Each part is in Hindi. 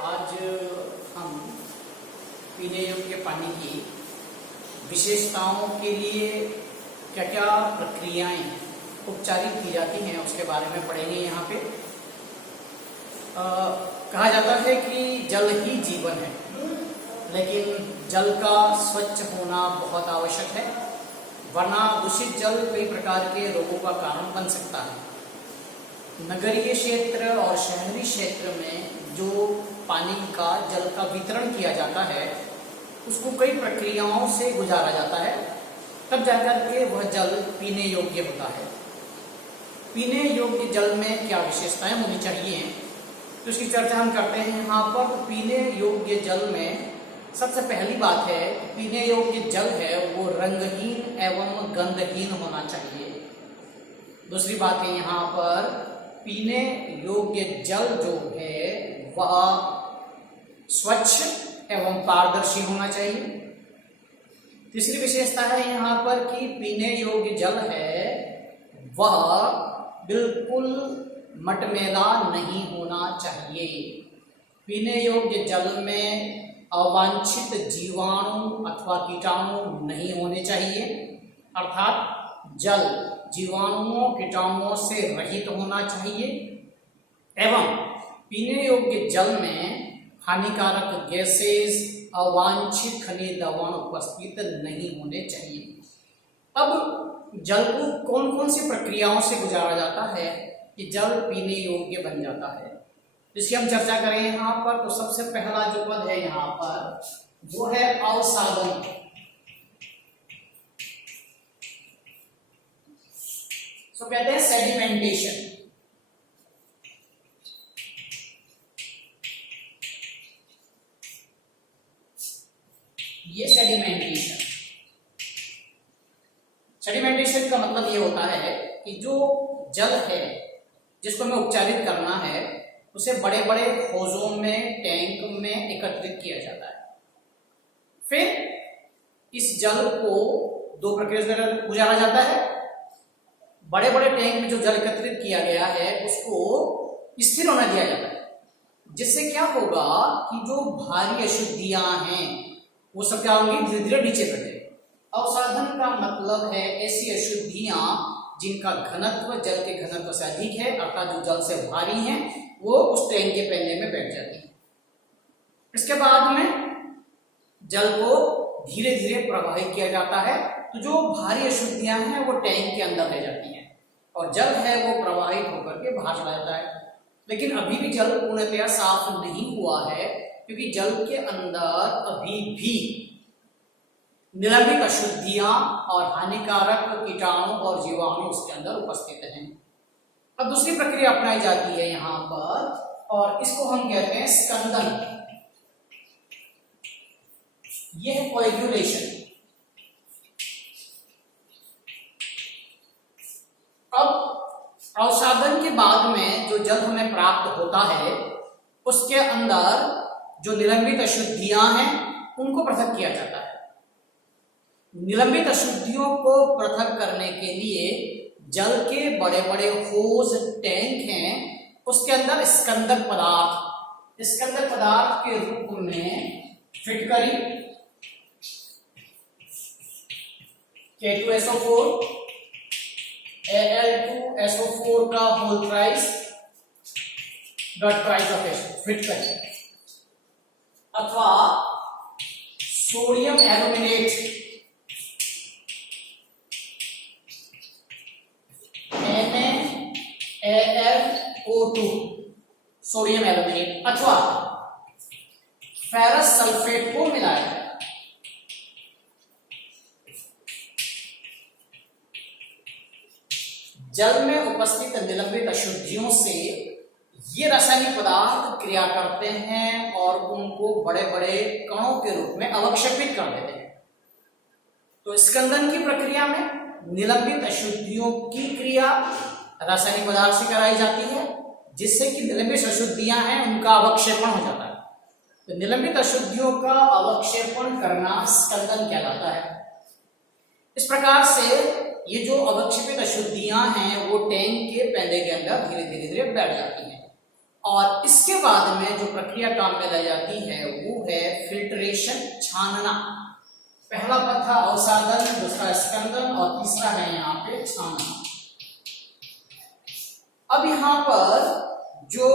आज हम पीने योग्य पानी की विशेषताओं के लिए क्या क्या प्रक्रियाएं उपचारित की जाती हैं उसके बारे में पढ़ेंगे। यहाँ पे कहा जाता है कि जल ही जीवन है, लेकिन जल का स्वच्छ होना बहुत आवश्यक है, वरना दूषित जल कई प्रकार के रोगों का कारण बन सकता है। नगरीय क्षेत्र और शहरी क्षेत्र में जो पानी का जल का वितरण किया जाता है उसको कई प्रक्रियाओं से गुजारा जाता है, तब जाकर के वह जल पीने योग्य होता है। पीने योग्य जल में क्या विशेषताएं होनी चाहिए तो इसकी चर्चा हम करते हैं यहाँ पर। पीने योग्य जल में सबसे पहली बात है, पीने योग्य जल है वो रंगहीन एवं गंधहीन होना चाहिए। दूसरी बात है यहाँ पर, पीने योग्य जल जो है वह स्वच्छ एवं पारदर्शी होना चाहिए। तीसरी विशेषता है यहाँ पर कि पीने योग्य जल है वह बिल्कुल मटमैला नहीं होना चाहिए। पीने योग्य जल में अवांछित जीवाणु अथवा कीटाणु नहीं होने चाहिए, अर्थात जल जीवाणुओं कीटाणुओं से रहित होना चाहिए एवं पीने योग्य जल में हानिकारक गैसेस अवांछित खनिज लवण उपस्थित नहीं होने चाहिए। अब जल को कौन कौन सी प्रक्रियाओं से गुजारा जाता है कि जल पीने योग्य बन जाता है, जिसकी हम चर्चा करें यहाँ पर। तो सबसे पहला जो पद है यहाँ पर वो है अवसादन। तो कहते हैं सेडिमेंटेशन। ये सेडिमेंटेशन का मतलब ये होता है कि जो जल है जिसको हमें उपचारित करना है उसे बड़े बड़े होजों में टैंक में एकत्रित किया जाता है। फिर इस जल को दो प्रक्रिया से गुजारा जाता है। बड़े बड़े टैंक में जो जल एकत्रित किया गया है उसको स्थिर होने दिया जाता है, जिससे क्या होगा कि जो भारी अशुद्धियां हैं वो सब क्या होंगी, धीरे धीरे नीचे बढ़ जाएंगी। अवसाधन का मतलब है ऐसी अशुद्धियां जिनका घनत्व जल के घनत्व से अधिक है, अर्थात जो जल से भारी हैं वो उस टैंक के पैने में बैठ जाती है। इसके बाद में जल को धीरे धीरे प्रवाहित किया जाता है, तो जो भारी अशुद्धियां हैं वो टैंक के अंदर रह जाती हैं और जल है वो प्रवाहित होकर के बाहर चला जाता है। लेकिन अभी भी जल पूर्णतया साफ नहीं हुआ है, क्योंकि जल के अंदर अभी भी निलंबित अशुद्धियां और हानिकारक कीटाणु और जीवाणु उसके अंदर उपस्थित हैं। अब दूसरी प्रक्रिया अपनाई जाती है यहाँ पर और इसको हम कहते हैं स्कंदन। यह है कोएगुलेशन। अब अवसादन के बाद में जो जल हमें प्राप्त होता है उसके अंदर जो निलंबित अशुद्धियां हैं उनको पृथक किया जाता है। निलंबित अशुद्धियों को पृथक करने के लिए जल के बड़े बड़े होज टैंक हैं, उसके अंदर स्कंदक पदार्थ के रूप में फिटकरी K2SO4 Al2SO4 का होल ट्राइस फिटकरी अथवा sodium aluminate NaAlO2 sodium aluminate अथवा फेरस सल्फेट को मिलाया जाए। जल में उपस्थित निलंबित अशुद्धियों से ये रासायनिक पदार्थ क्रिया करते हैं और उनको बड़े बड़े कणों के रूप में अवक्षेपित कर देते हैं। तो स्कंदन की प्रक्रिया में निलंबित अशुद्धियों की क्रिया रासायनिक पदार्थ से कराई जाती है, जिससे कि निलंबित अशुद्धियां हैं उनका अवक्षेपण हो जाता है। तो निलंबित अशुद्धियों का अवक्षेपण करना स्कंदन कहलाता है। इस प्रकार से ये जो अवक्षेपित अशुद्धियां हैं वो टैंक के पैने के अंदर धीरे धीरे बैठ जाती हैं। और इसके बाद में जो प्रक्रिया काम में लाई जाती है वो है फिल्ट्रेशन, छानना। पहला पद था अवसादन, दूसरा स्कंदन और तीसरा है यहाँ पे छानना। अब यहाँ पर जो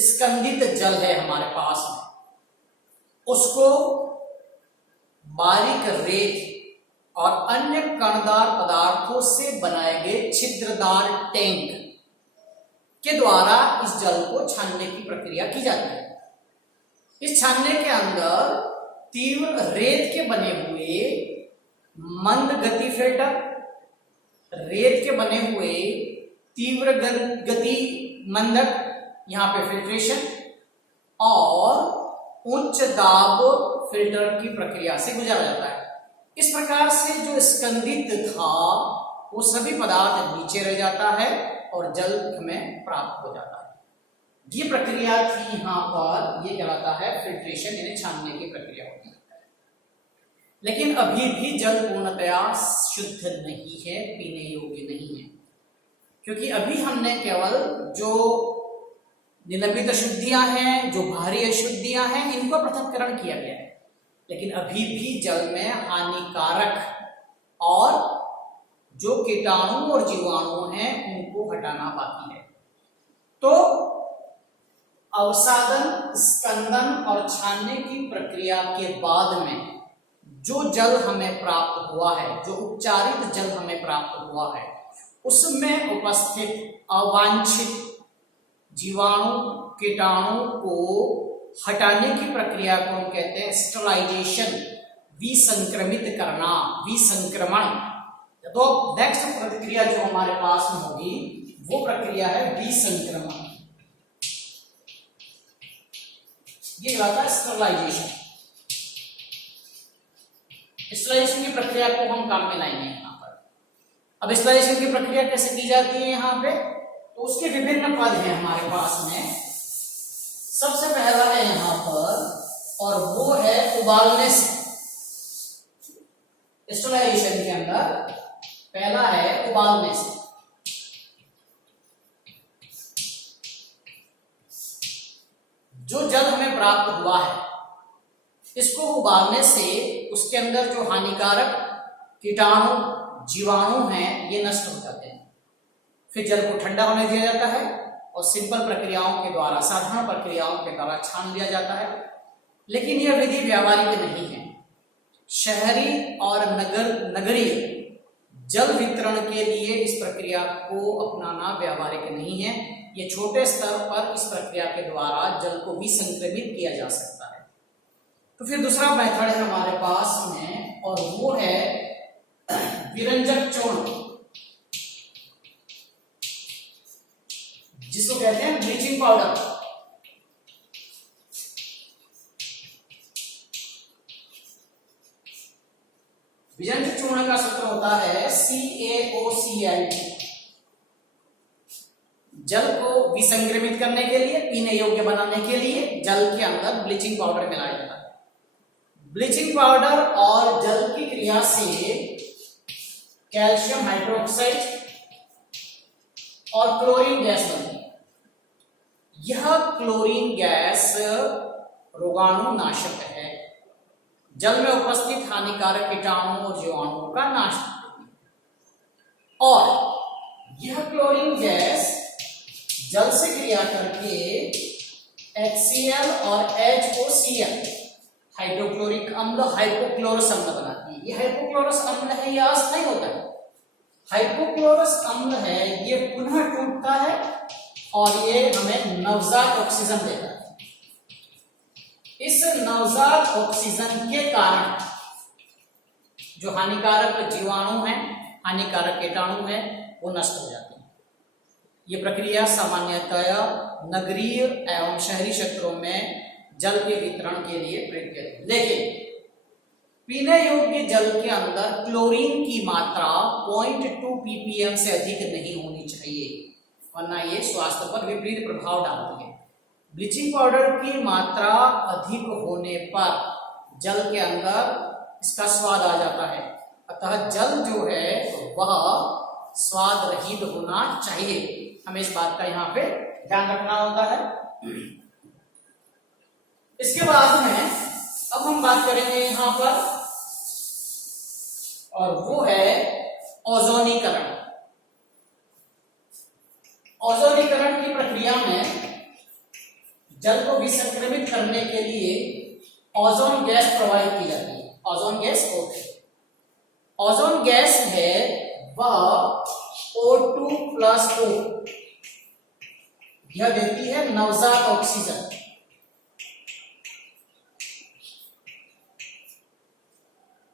स्कंदित जल है हमारे पास में, उसको बारीक रेत और अन्य कणदार पदार्थों से बनाए गए छिद्रदार टैंक के द्वारा इस जल को छानने की प्रक्रिया की जाती है। इस छानने के अंदर तीव्र रेत के बने हुए मंद गति फिल्टर, रेत के बने हुए तीव्र गति मंदक, यहाँ पे फिल्ट्रेशन, और उच्च दाब फिल्टर की प्रक्रिया से गुजरा जाता है। इस प्रकार से जो स्कंदित था वो सभी पदार्थ नीचे रह जाता है और जल हमें प्राप्त हो जाता है। ये प्रक्रिया थी यहाँ पर, ये कहलाता है फिल्ट्रेशन, यानी छानने की प्रक्रिया होती है। लेकिन अभी भी जल पूर्णतया शुद्ध नहीं है, पीने योग्य नहीं है, क्योंकि अभी हमने केवल जो निलंबित अशुद्धियां हैं, जो भारी अशुद्धियां हैं, इनका पृथक्करण किया गया है। लेकिन अभी भी जल में हानिकारक और जो कीटाणु और जीवाणु हैं उनको हटाना बाकी है। तो अवसादन, स्कंदन और छानने की प्रक्रिया के बाद में जो जल हमें प्राप्त हुआ है, जो उपचारित जल हमें प्राप्त हुआ है, उसमें उपस्थित अवांछित जीवाणु, कीटाणु को हटाने की प्रक्रिया को हम कहते हैं स्टरलाइजेशन, विसंक्रमित करना, विसंक्रमण। तो नेक्स्ट प्रक्रिया जो हमारे पास में होगी वो प्रक्रिया है विसंक्रमण। ये कहलाता है स्टरलाइजेशन। स्टरलाइजेशन की प्रक्रिया को हम काम में लाएंगे यहाँ पर। अब स्टरलाइजेशन की प्रक्रिया कैसे की जाती है यहाँ पे, तो उसके विभिन्न पद हैं हमारे पास में। सबसे पहला है यहाँ पर, और वो है उबालने से। स्टरलाइजेशन के अंदर पहला है उबालने से। जो जल हमें प्राप्त हुआ है इसको उबालने से उसके अंदर जो हानिकारक कीटाणु, जीवाणु हैं, ये नष्ट हो जाते हैं। फिर जल को ठंडा होने दिया जाता है और सिंपल प्रक्रियाओं के द्वारा, साधारण प्रक्रियाओं के द्वारा छान लिया जाता है। लेकिन यह विधि व्यावहारिक नहीं है। शहरी और नगरीय जल वितरण के लिए इस प्रक्रिया को अपनाना व्यावहारिक नहीं है। ये छोटे स्तर पर इस प्रक्रिया के द्वारा जल को विसंक्रमित किया जा सकता है। तो फिर दूसरा मेथड है हमारे पास में, और वो है विरंजक चूर्ण, जिसको कहते हैं ब्लीचिंग पाउडर। विरंजक चूर्ण का सूत्र होता है CaOCl। जल को विसंक्रमित करने के लिए, पीने योग्य बनाने के लिए जल के अंदर ब्लीचिंग पाउडर मिलाया जाता है। ब्लीचिंग पाउडर और जल की क्रिया से कैल्शियम हाइड्रोक्साइड और क्लोरीन गैस बनती है। यह क्लोरीन गैस रोगाणु नाशक है, जल में उपस्थित हानिकारक कीटाणु और जीवाणुओं का नाश करती है। और यह क्लोरीन गैस जल से क्रिया करके HCl और HOCl हाइड्रोक्लोरिक अम्ल, हाइपोक्लोरस अम्ल बनाती है। ये हाइपोक्लोरस अम्ल है, यह अस्थायी होता है। हाइपोक्लोरस अम्ल है, ये पुनः टूटता है और ये हमें नवजात ऑक्सीजन देता है। इस नवजात ऑक्सीजन के कारण जो हानिकारक जीवाणु हैं, हानिकारक कीटाणु हैं, वो नष्ट हो जाते हैं। ये प्रक्रिया सामान्यतः नगरीय एवं शहरी क्षेत्रों में जल के वितरण के लिए प्रयुक्त है। लेकिन पीने योग्य जल के अंदर क्लोरीन की मात्रा 0.2 ppm से अधिक नहीं होनी चाहिए, वरना ये स्वास्थ्य पर विपरीत प्रभाव डालती है। ब्लीचिंग पाउडर की मात्रा अधिक होने पर जल के अंदर इसका स्वाद आ जाता है, अतः जल जो है वह स्वाद रहित होना चाहिए। हमें इस बात का यहाँ पे ध्यान रखना होता है। इसके बाद में अब हम बात करेंगे यहां पर, और वो है ओजोनीकरण। ओजोनीकरण की प्रक्रिया में जल को विसंक्रमित करने के लिए ओजोन गैस प्रोवाइड की जाती है। ओजोन गैस ओजोन गैस है वह O2+O यह देती है नवजात ऑक्सीजन।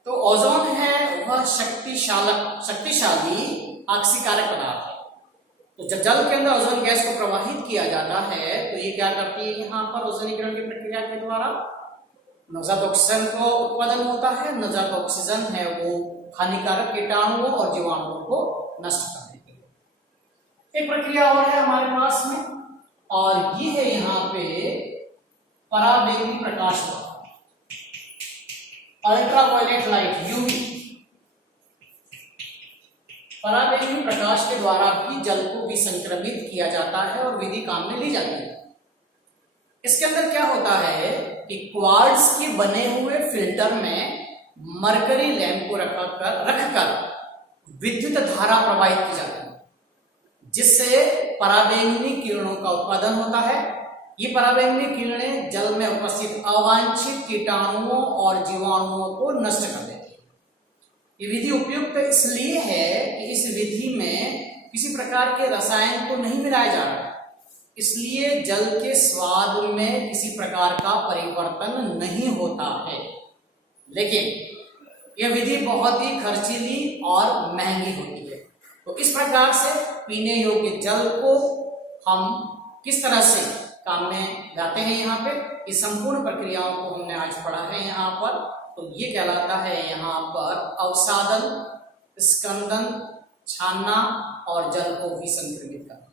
तो ओजोन है वह शक्तिशाली ऑक्सीकारक पदार्थ है। तो जब जल के अंदर ओजोन गैस को प्रवाहित किया जाता है तो ये क्या करती है, यहां पर ओजोनीकरण की प्रक्रिया के द्वारा नवजात ऑक्सीजन को उत्पादन होता है। नवजात ऑक्सीजन है वो हानिकारक कीटाणुओं और जीवाणुओं को नष्ट कर देती है। एक प्रक्रिया और है हमारे पास में, और ये है यहाँ पे पराबैंगनी प्रकाश, अल्ट्रावायलेट लाइट, यूवी। पराबैंगनी प्रकाश के द्वारा भी जल को विसंक्रमित किया जाता है और विधि काम में ली जाती है। इसके अंदर क्या होता है कि क्वार्ट्ज के बने हुए फिल्टर में मरकरी लैंप को रखकर विद्युत धारा प्रवाहित की जाती है, जिससे पराबैंगनी किरणों का उत्पादन होता है। ये पराबैंगनी किरणें जल में उपस्थित अवांछित कीटाणुओं और जीवाणुओं को नष्ट कर देती है। ये विधि उपयुक्त इसलिए है कि इस विधि में किसी प्रकार के रसायन को नहीं मिलाया जा रहा है, इसलिए जल के स्वाद में किसी प्रकार का परिवर्तन नहीं होता है। लेकिन यह विधि बहुत ही खर्चीली और महंगी होती है। तो इस प्रकार से पीने योग्य जल को हम किस तरह से काम में लाते हैं, यहाँ पे इस संपूर्ण प्रक्रियाओं को हमने आज पढ़ा है यहाँ पर। तो ये कहलाता है यहाँ पर अवसादन, स्कंदन, छानना और जल को विसंक्रमित करना।